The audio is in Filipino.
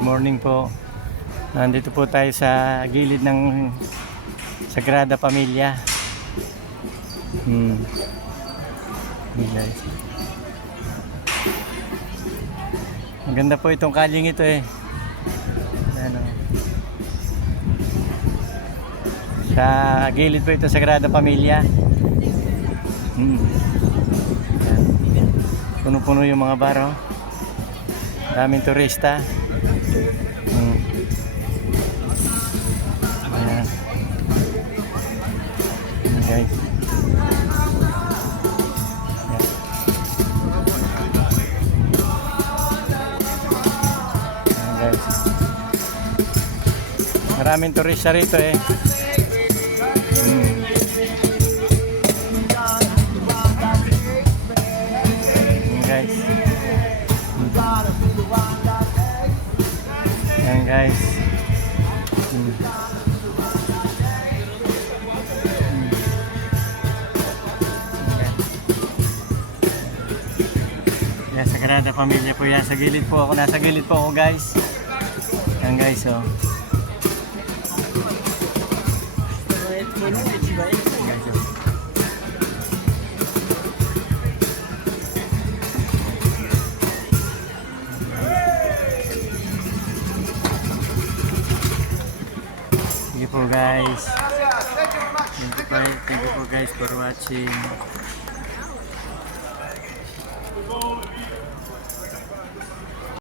Good morning po. Nandito po tayo sa gilid ng Sagrada Familia. Guys. Maganda po itong kalyeng ito eh. Ano. Sa gilid po ito Sagrada Familia. Puno-puno yung mga bar, oh. Daming turista. Ayan. Ayan, guys. Ayan. Ayan, guys. Maraming turista rito eh. Guys. Ayan guys. Yan, Sagrada Familia po yan. Sa gilid po ako. Nasa gilid po ako guys. Ayan guys, oh. Thank you po guys. Thank you po guys for watching.